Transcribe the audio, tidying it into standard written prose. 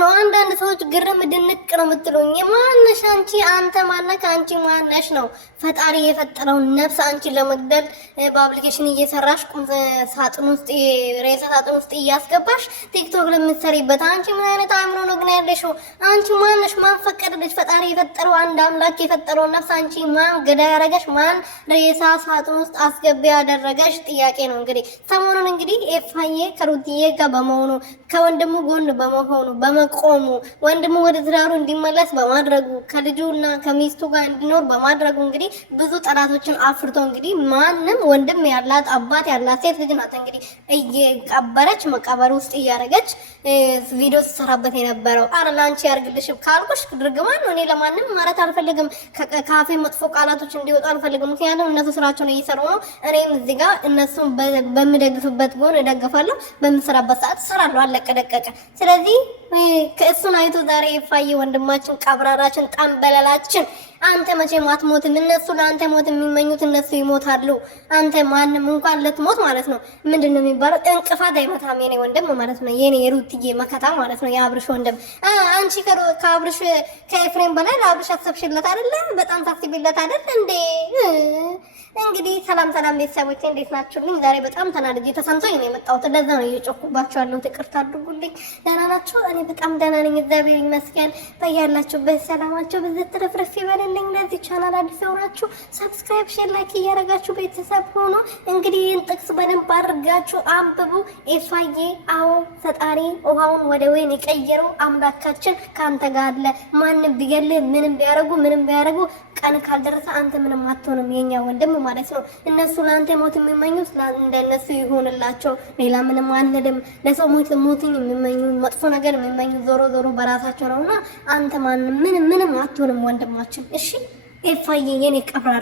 ነው። አንዳንድ ሰዎች ግርም ድንቅ ነው የምትሉኝ። ማነሽ አንቺ? አንተ ማነክ? አንቺ ማነሽ ነው? ፈጣሪ የፈጠረውን ነፍስ አንቺ ለመግደል በአፕሊኬሽን እየሰራሽ ቁም ሳጥን ውስጥ ሬሳ ሳጥን ውስጥ እያስገባሽ ቲክቶክ ለምትሰሪበት አንቺ ምን አይነት አእምሮ ነው ግን ያለሽው? አንቺ ማነሽ? ማን ፈቀደልሽ? ፈጣሪ የፈጠረው አንድ አምላክ የፈጠረውን ነፍስ አንቺ ማን ገዳይ ያደረገሽ? ማን ሬሳ ሳጥን ውስጥ አስገቢ ያደረገሽ? ጥያቄ ነው። እንግዲህ ሰሞኑን እንግዲህ ኤፋዬ ከሩትዬ ጋር በመሆኑ ከወንድሙ ጎን በመሆኑ በመቆሙ ወንድሙ ወደ ትዳሩ እንዲመለስ በማድረጉ ከልጁና ከሚስቱ ጋር እንዲኖር በማድረጉ እንግዲህ ብዙ ጠላቶችን አፍርቶ እንግዲህ ማንም ወንድም ያላት አባት ያላት ሴት ልጅ ናት እንግዲህ እየቀበረች መቃብር ውስጥ እያደረገች ቪዲዮ ተሰራበት የነበረው። አረ ላንቺ ያርግልሽ ካልኩሽ ድርግማን ነው። እኔ ለማንም ማለት አልፈልግም። ካፌ መጥፎ ቃላቶች እንዲወጡ አልፈልግም። ምክንያቱም እነሱ ስራቸውን እየሰሩ ነው። እኔም እዚህ ጋር እነሱን በምደግፍበት ጎን እደግፋለሁ፣ በምሰራበት ሰዓት እሰራለሁ። አለቀ ደቀቀ። ስለዚህ ከእሱን አይቶ ዛሬ ኤፋዬ ወንድማችን ቀብራራችን ጠንበለላችን አንተ መቼም አትሞትም። እነሱ ለአንተ ሞት የሚመኙት እነሱ ይሞታሉ። አንተ ማንም እንኳን ልትሞት ማለት ነው ምንድነው የሚባለው እንቅፋት አይመታም። የኔ ወንድም ማለት ነው የኔ የሩትዬ መከታ ማለት ነው የአብርሽ ወንድም። አንቺ ከአብርሽ ከኤፍሬም በላይ ለአብርሽ አሰብሽለት አይደለ? በጣም ታስቢለት አይደል እንዴ? እንግዲህ ሰላም ቤተሰቦቼ እንዴት ናችሁልኝ? ዛሬ በጣም ተናድጄ ተሰምቶኝ ነው የመጣሁት። ለዛ ነው እየጮኩባችሁ ያለሁት። ይቅርታ አድርጉልኝ። ደህና ናችሁ? እኔ በጣም ደህና ነኝ፣ እግዚአብሔር ይመስገን። በያላችሁበት ሰላማችሁ ብዙ ትርፍርፍ ይበልልኝ። ለዚህ ቻናል አዲስ ሆናችሁ ሰብስክራይብ፣ ሼር፣ ላይክ እያደረጋችሁ ቤተሰብ ሆኖ እንግዲህ ይህን ጥቅስ በደንብ አድርጋችሁ አንብቡ። ኤፋዬ አዎ ፈጣሪ ውሃውን ወደ ወይን የቀየረው አምላካችን ከአንተ ጋር አለ። ማንም ቢገልህ ምንም ቢያደርጉ ቀን ካልደረሰ አንተ ምንም አትሆንም። የኛ ወንድም ማለት ነው። እነሱ ለአንተ ሞት የሚመኙት እንደነሱ ይሆንላቸው። ሌላ ምንም አንልም። ለሰው ሞትን የሚመኙ መጥፎ ነገር የሚመኙ ዞሮ በራሳቸው ነውና አንተ ማንም ምንም አትሆንም ወንድማችን። እሺ ኤፋዬ የኔ ቀብራራ